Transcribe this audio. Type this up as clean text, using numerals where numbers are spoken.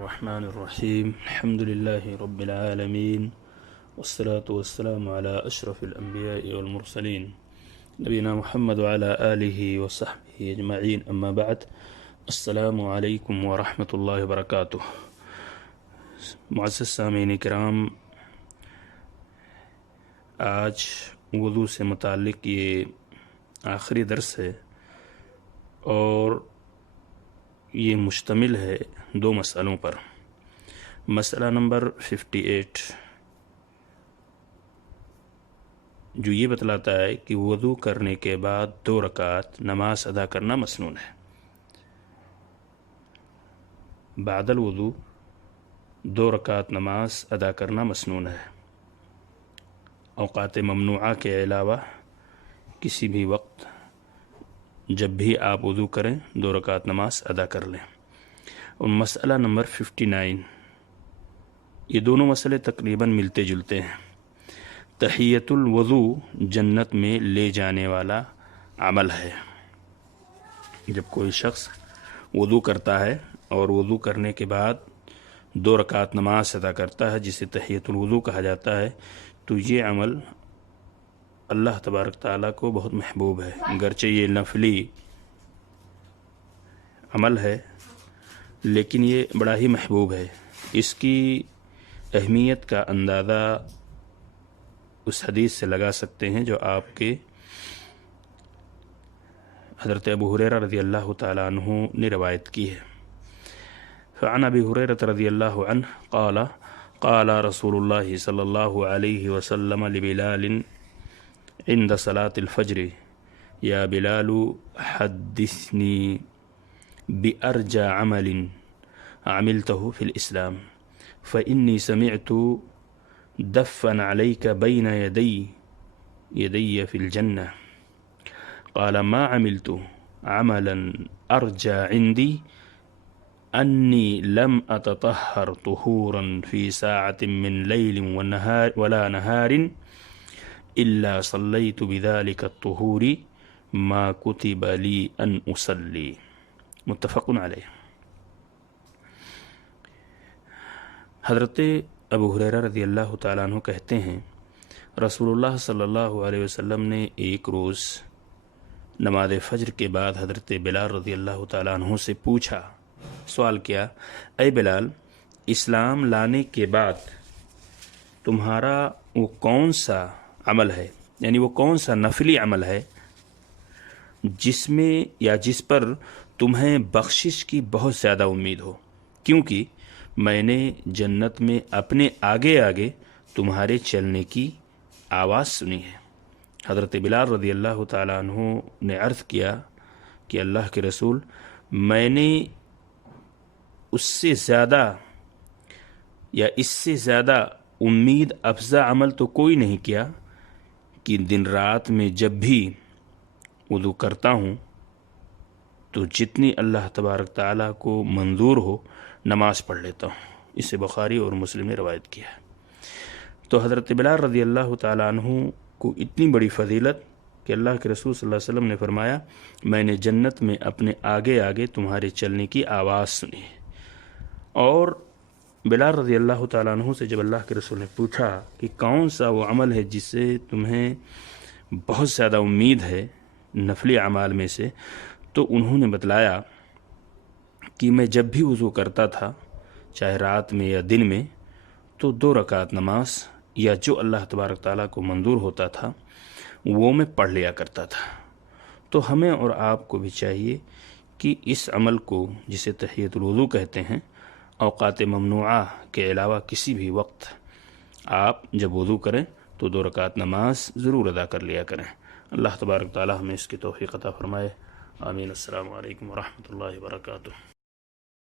الرحمن الرحيم الحمد لله رب العالمين والصلاة والسلام على أشرف الأنبياء والمرسلين نبينا محمد وعلى آله وصحبه أجمعين أما بعد السلام عليكم ورحمة الله وبركاته. معزز سامعین کرام، آج وضو سے متعلق یہ آخری درس ہے اور یہ مشتمل ہے دو مسئلوں پر. مسئلہ نمبر 58 جو یہ بتلاتا ہے کہ وضو کرنے کے بعد 2 رکعت نماز ادا کرنا مسنون ہے. بعد الوضو 2 رکعت نماز ادا کرنا مسنون ہے. اوقات ممنوعہ کے علاوہ کسی بھی وقت جب بھی آپ وضو کریں 2 رکعت نماز ادا کر لیں. اور مسئلہ نمبر 59 یہ دونوں مسئلے تقریباً ملتے جلتے ہیں. تحیۃ الوضو جنت میں لے جانے والا عمل ہے. جب کوئی شخص وضو کرتا ہے اور وضو کرنے کے بعد 2 رکعت نماز ادا کرتا ہے جسے تحیۃ الوضو کہا جاتا ہے، تو یہ عمل اللہ تبارک تعالیٰ کو بہت محبوب ہے. گرچہ یہ نفلی عمل ہے لیکن یہ بڑا ہی محبوب ہے. اس کی اہمیت کا اندازہ اس حدیث سے لگا سکتے ہیں جو آپ کے حضرت ابو ہریرہ رضی اللہ تعالیٰ عنہ نے روایت کی ہے. فعن ابی ہریرہ رضی اللہ عنہ قال قال رسول اللہ صلی اللہ علیہ وسلم لبلال عند صلاة الفجر یا بلال حدثنی بأرجى عمل عملته في الإسلام فإني سمعت دفا عليك بين يدي في الجنة. قال ما عملت عملا أرجى عندي أني لم أتطهر طهورا في ساعة من ليل ولا نهار إلا صليت بذلك الطهور ما كتب لي أن أصلي. متفق علیہ. حضرت ابو ہریرہ رضی اللہ تعالیٰ عنہ کہتے ہیں رسول اللہ صلی اللہ علیہ وسلم نے ایک روز نماز فجر کے بعد حضرت بلال رضی اللہ تعالیٰ عنہ سے پوچھا، سوال کیا، اے بلال، اسلام لانے کے بعد تمہارا وہ کون سا عمل ہے، یعنی وہ کون سا نفلی عمل ہے جس میں یا جس پر تمہیں بخشش کی بہت زیادہ امید ہو، کیونکہ میں نے جنت میں اپنے آگے آگے تمہارے چلنے کی آواز سنی ہے. حضرت بلال رضی اللہ تعالیٰ عنہ نے عرض کیا کہ اللہ کے رسول، میں نے اس سے زیادہ یا اس سے زیادہ امید افزا عمل تو کوئی نہیں کیا کہ دن رات میں جب بھی وضو کرتا ہوں تو جتنی اللہ تبارک تعالیٰ کو منظور ہو نماز پڑھ لیتا ہوں. اسے بخاری اور مسلم نے روایت کیا ہے. تو حضرت بلال رضی اللہ تعالیٰ عنہ کو اتنی بڑی فضیلت کہ اللہ کے رسول صلی اللہ علیہ وسلم نے فرمایا میں نے جنت میں اپنے آگے آگے تمہارے چلنے کی آواز سنی. اور بلال رضی اللہ تعالیٰ عنہ سے جب اللہ کے رسول نے پوچھا کہ کون سا وہ عمل ہے جس سے تمہیں بہت زیادہ امید ہے نفلی اعمال میں سے، تو انہوں نے بتلایا کہ میں جب بھی وضو کرتا تھا چاہے رات میں یا دن میں تو 2 رکعت نماز یا جو اللہ تبارک تعالیٰ کو منظور ہوتا تھا وہ میں پڑھ لیا کرتا تھا. تو ہمیں اور آپ کو بھی چاہیے کہ اس عمل کو جسے تحیۃ الوضو کہتے ہیں اوقات ممنوعہ کے علاوہ کسی بھی وقت آپ جب وضو کریں تو 2 رکعت نماز ضرور ادا کر لیا کریں. اللہ تبارک تعالیٰ ہمیں اس کی توفیق عطا فرمائے. آمین. السلام علیکم ورحمۃ اللہ وبرکاتہ.